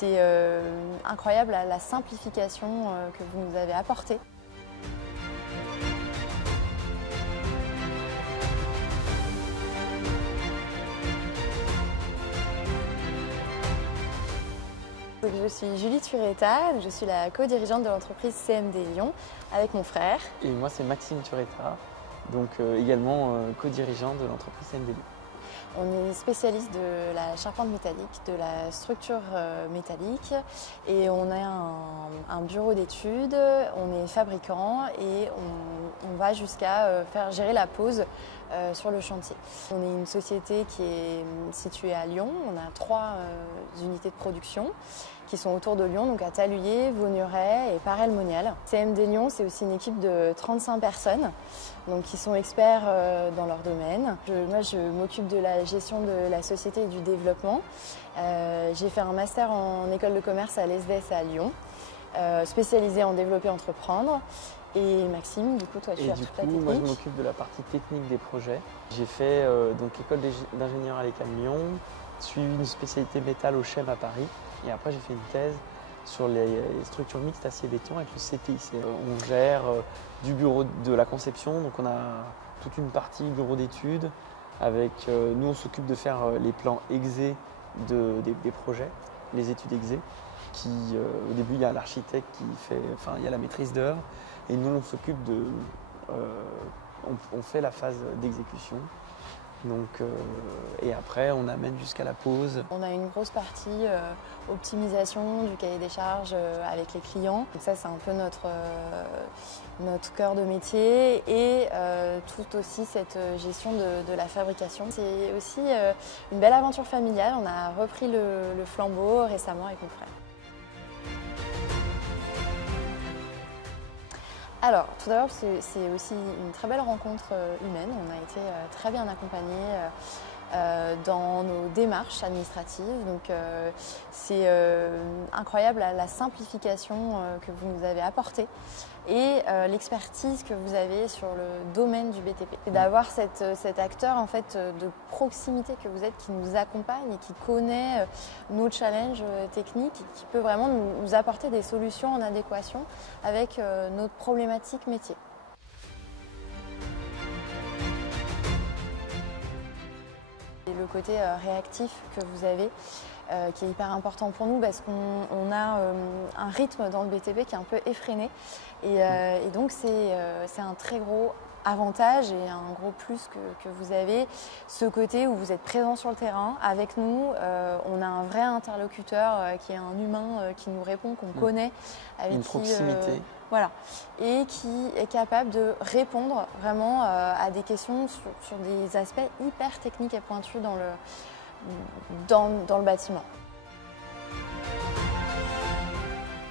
C'est incroyable la simplification que vous nous avez apportée. Je suis Julie Turetta, je suis la co-dirigeante de l'entreprise CMD Lyon avec mon frère. Et moi c'est Maxime Turetta, donc également co-dirigeant de l'entreprise CMD Lyon. On est spécialiste de la charpente métallique, de la structure métallique et on a un bureau d'études, on est fabricant et on va jusqu'à faire gérer la pose sur le chantier. On est une société qui est située à Lyon, on a 3 unités de production qui sont autour de Lyon, donc à Taluyer, Vaugneray et Paray-le-Monial. CMD Lyon, c'est aussi une équipe de 35 personnes donc qui sont experts dans leur domaine. Moi, je m'occupe de la gestion de la société et du développement. J'ai fait un master en école de commerce à l'ESDES à Lyon, spécialisé en développer et entreprendre. Et Maxime, du coup, toi, tu as toute la technique. Moi, je m'occupe de la partie technique des projets. J'ai fait donc école d'ingénieur à l'ECAM Lyon, suivi une spécialité métal au CHEM à Paris. Et après, j'ai fait une thèse sur les structures mixtes acier-béton avec le CTIC. On gère du bureau de la conception, donc on a toute une partie bureau d'études. Nous, on s'occupe de faire les plans exé des projets, les études exé. Au début, il y a l'architecte il y a la maîtrise d'œuvre. Et nous, on s'occupe on fait la phase d'exécution. Donc, et après, on amène jusqu'à la pose. On a une grosse partie optimisation du cahier des charges avec les clients. Donc ça, c'est un peu notre cœur de métier et tout aussi cette gestion de la fabrication. C'est aussi une belle aventure familiale. On a repris le flambeau récemment avec mon frère. Alors, tout d'abord, c'est aussi une très belle rencontre humaine. On a été très bien accompagnés dans nos démarches administratives. Donc, c'est incroyable la simplification que vous nous avez apportée et l'expertise que vous avez sur le domaine du BTP. Et d'avoir cet acteur en fait, de proximité que vous êtes qui nous accompagne et qui connaît nos challenges techniques et qui peut vraiment nous apporter des solutions en adéquation avec notre problématique métier. Et le côté réactif que vous avez, qui est hyper important pour nous parce qu'on a un rythme dans le BTP qui est un peu effréné et donc c'est un très gros avantage et un gros plus que vous avez, ce côté où vous êtes présent sur le terrain avec nous. On a un vrai interlocuteur qui est un humain qui nous répond, qu'on connaît, avec une proximité. Voilà, et qui est capable de répondre vraiment à des questions sur des aspects hyper techniques et pointus dans le bâtiment.